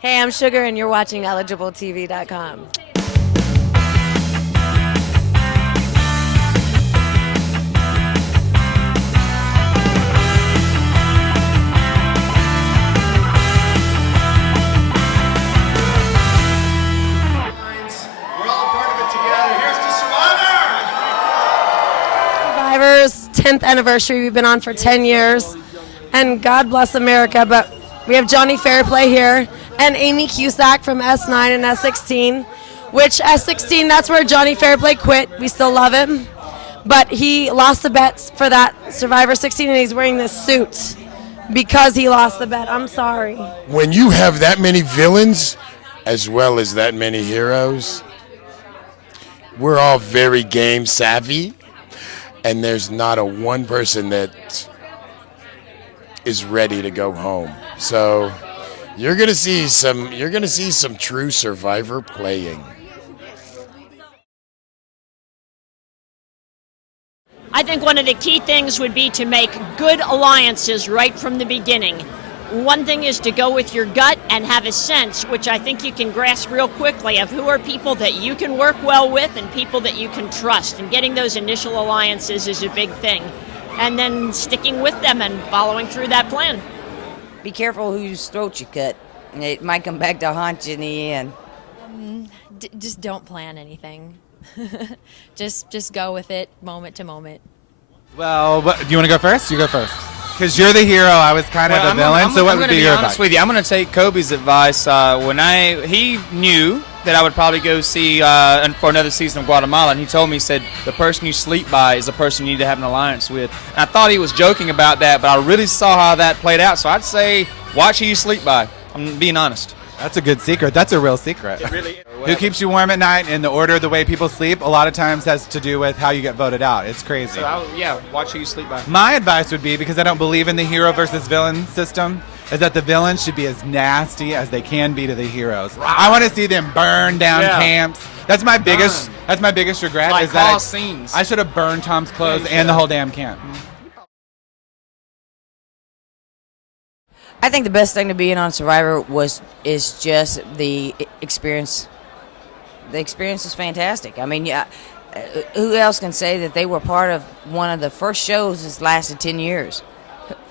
Hey, I'm Sugar, and you're watching EligibleTV.com. We're all a part of it together. Here's to Survivor's 10th anniversary. We've been on for 10 years, and God bless America, but we have Jonny Fairplay here and Amy Cusack from S9 and S16, which S16, that's where Jonny Fairplay quit. We still love him, but he lost the bets for that Survivor 16, and he's wearing this suit because he lost the bet. I'm sorry. When you have that many villains as well as that many heroes, we're all very game savvy, and there's not a one person that is ready to go home. So you're gonna see some true Survivor playing. I think one of the key things would be to make good alliances right from the beginning. One thing is to go with your gut and have a sense, which I think you can grasp real quickly, of who are people that you can work well with and people that you can trust. And getting those initial alliances is a big thing. And then sticking with them and following through that plan. Be careful whose throat you cut. It might come back to haunt you in the end. Just don't plan anything. just go with it moment to moment. Well, do you want to go first? You go first. Because you're the hero. I was kind of the villain. So what would be your advice? With you, I'm going to take Coby's advice. He knew that I would probably go see for another season of Guatemala, and he told me, he said, the person you sleep by is the person you need to have an alliance with. And I thought he was joking about that, but I really saw how that played out. So I'd say watch who you sleep by. I'm being honest. That's a good secret. That's a real secret. It really is. Who keeps you warm at night and the order of the way people sleep a lot of times has to do with how you get voted out. It's crazy. So watch who you sleep by. My advice would be, because I don't believe in the hero versus villain system, is that the villains should be as nasty as they can be to the heroes. Right. I want to see them burn down camps. That's my biggest regret. Like is that scenes. I should have burned Tom's clothes and the whole damn camp. I think the best thing to being on Survivor is just the experience. The experience is fantastic. I mean, who else can say that they were part of one of the first shows that's lasted 10 years?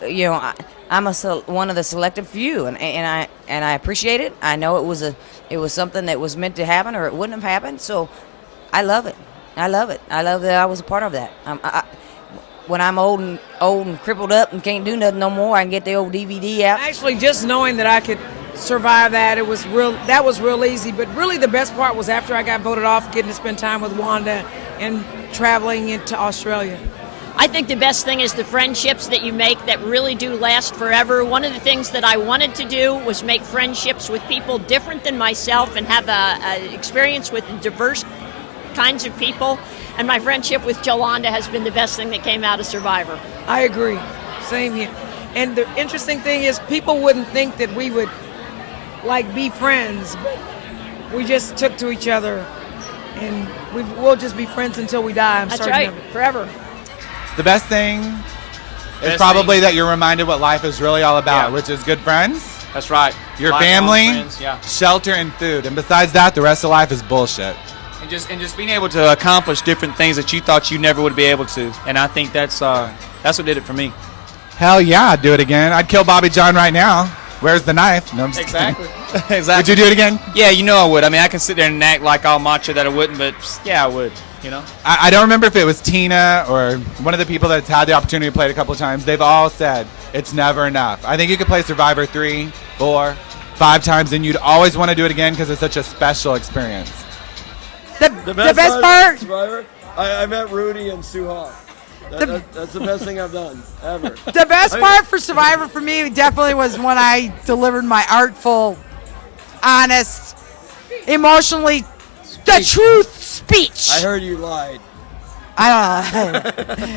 You know, I'm one of the selected few, and I appreciate it. I know it was something that was meant to happen, or it wouldn't have happened. So, I love it. I love it. I love that I was a part of that. When I'm old and crippled up and can't do nothing no more, I can get the old DVD out. Actually, just knowing that I could survive that, that was real easy. But really the best part was after I got voted off, getting to spend time with Wanda and traveling into Australia. I think the best thing is the friendships that you make that really do last forever. One of the things that I wanted to do was make friendships with people different than myself and have a experience with diverse kinds of people. And my friendship with Jolanda has been the best thing that came out of Survivor. I agree. Same here. And the interesting thing is people wouldn't think that we would be friends, but we just took to each other, and we'll just be friends until we die. That's right, forever. The best thing is probably that you're reminded what life is really all about, which is good friends. That's right. Your family, shelter, and food. And besides that, the rest of life is bullshit. And just being able to accomplish different things that you thought you never would be able to. And I think that's what did it for me. Hell yeah, I'd do it again. I'd kill Bobby John right now. Where's the knife? No, I'm just Exactly. Would you do it again? Yeah, you know I would. I mean, I can sit there and act like all macho that I wouldn't, but yeah, I would, you know? I don't remember if it was Tina or one of the people that's had the opportunity to play it a couple of times. They've all said it's never enough. I think you could play Survivor 3, 4, 5 times, and you'd always want to do it again because it's such a special experience. The best part? Survivor, I met Rudy and Sue Hawk. That's the best thing I've done, ever. The best part for Survivor for me definitely was when I delivered my artful, honest, emotionally, the truth speech. I heard you lied. I don't know.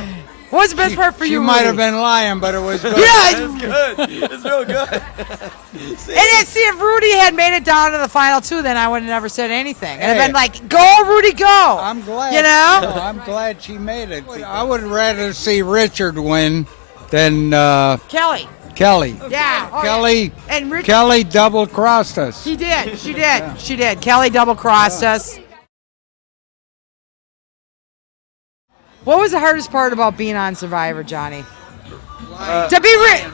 What was the best part for you, You might Rudy? have been lying, but it was good. Yeah. It's good. It's real good. And then, see, if Rudy had made it down to the final 2, then I would have never said anything. And I'd been like, go, Rudy, go. I'm glad. You know? No, I'm glad she made it. I would rather see Richard win than Kelly. Kelly. Yeah. Oh, Kelly. yeah. And Rich, Kelly double-crossed us. she did. She did. Kelly double-crossed us. What was the hardest part about being on Survivor, Johnny? To be lying.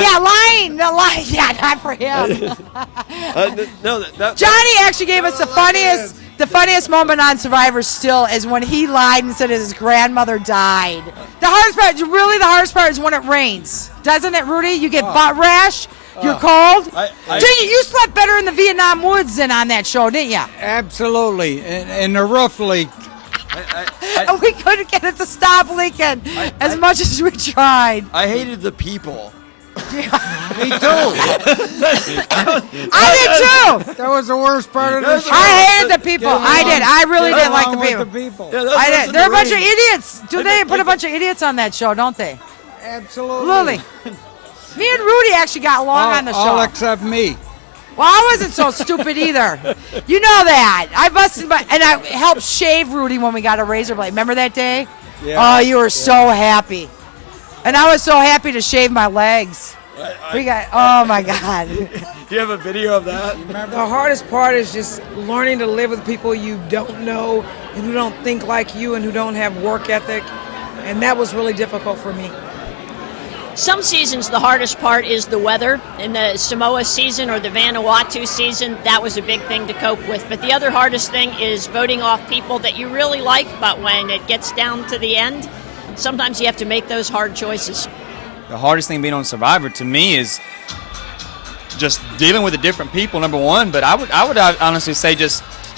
Yeah, lying. The lying. Yeah, not for him. Johnny actually gave us the funniest moment on Survivor still is when he lied and said his grandmother died. The hardest part is when it rains. Doesn't it, Rudy? You get butt rash. You're cold. You slept better in the Vietnam woods than on that show, didn't you? Absolutely. And the roof leaked. And we couldn't get it to stop leaking as much as we tried. I hated the people. Me too. I did too. That was the worst part of the show. I hated the people. I did. I really didn't like the people. Yeah, I did. They're a bunch of idiots. They put a bunch of idiots on that show, don't they? Absolutely. Lily. Me and Rudy actually got along on the show. All except me. Well, I wasn't so stupid either. You know that. I busted and I helped shave Rudy when we got a razor blade. Remember that day? Yeah. Oh, you were so happy. And I was so happy to shave my legs. Oh my God. Do you have a video of that? The hardest part is just learning to live with people you don't know and who don't think like you and who don't have work ethic. And that was really difficult for me. Some seasons, the hardest part is the weather. In the Samoa season or the Vanuatu season, that was a big thing to cope with. But the other hardest thing is voting off people that you really like, but when it gets down to the end, sometimes you have to make those hard choices. The hardest thing being on Survivor to me is just dealing with the different people, number one. But I would honestly say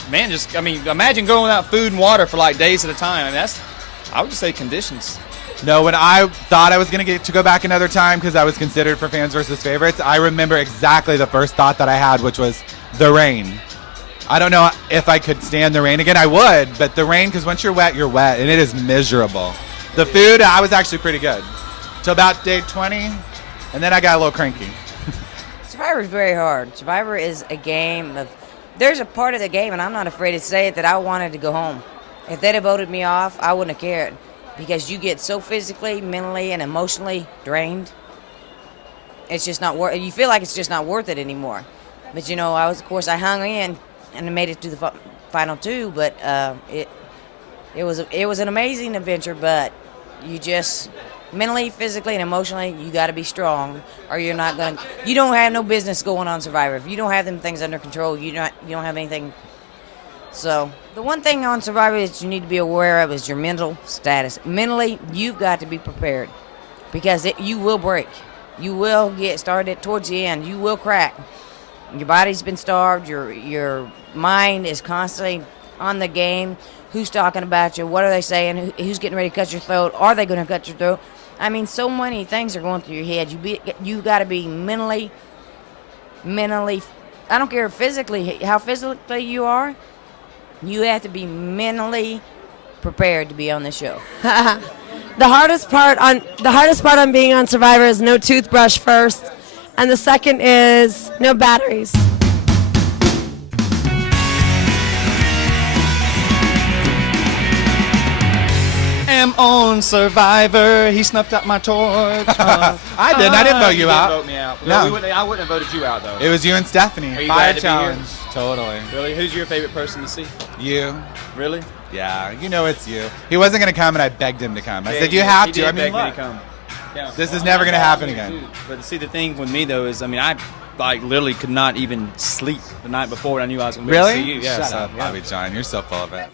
imagine going without food and water for like days at a time. I mean, I would just say conditions. No, when I thought I was going to get to go back another time because I was considered for fans versus favorites, I remember exactly the first thought that I had, which was the rain. I don't know if I could stand the rain again. I would, but the rain, because once you're wet, and it is miserable. The food, I was actually pretty good till about day 20, and then I got a little cranky. Survivor is very hard. Survivor is a game of. There's a part of the game, and I'm not afraid to say it, that I wanted to go home. If they'd have voted me off, I wouldn't have cared. Because you get so physically, mentally, and emotionally drained. It's just not worth. You feel like it's just not worth it anymore. But I hung in and made it to the final two. But it was an amazing adventure. But you just mentally, physically, and emotionally, you got to be strong, or you're not gonna. You don't have no business going on Survivor. If you don't have them things under control, you don't have anything. So the one thing on Survivor that you need to be aware of is your mental status. Mentally, you've got to be prepared because you will break. You will get started towards the end. You will crack. Your body's been starved. Your mind is constantly on the game. Who's talking about you? What are they saying? Who's getting ready to cut your throat? Are they going to cut your throat? I mean, so many things are going through your head. You got to be mentally. I don't care physically how physically you are. You have to be mentally prepared to be on the show. The hardest part on being on Survivor is no toothbrush first, and the second is no batteries. Am on Survivor. He snuffed out my torch. I didn't vote you out. Vote me out. No. I wouldn't have voted you out though. It was you and Stephanie. Are you Fire glad to be challenge. here? Totally. Really? Who's your favorite person to see? You. Really? Yeah, it's you. He wasn't going to come, and I begged him to come. I said, you have to. I mean, look. Come. Yeah. This is never going to happen again. But see, the thing with me, though, is, I literally could not even sleep the night before I knew I was going to Really? see you. Yeah, Shut up, Bobby John. You're so full of it.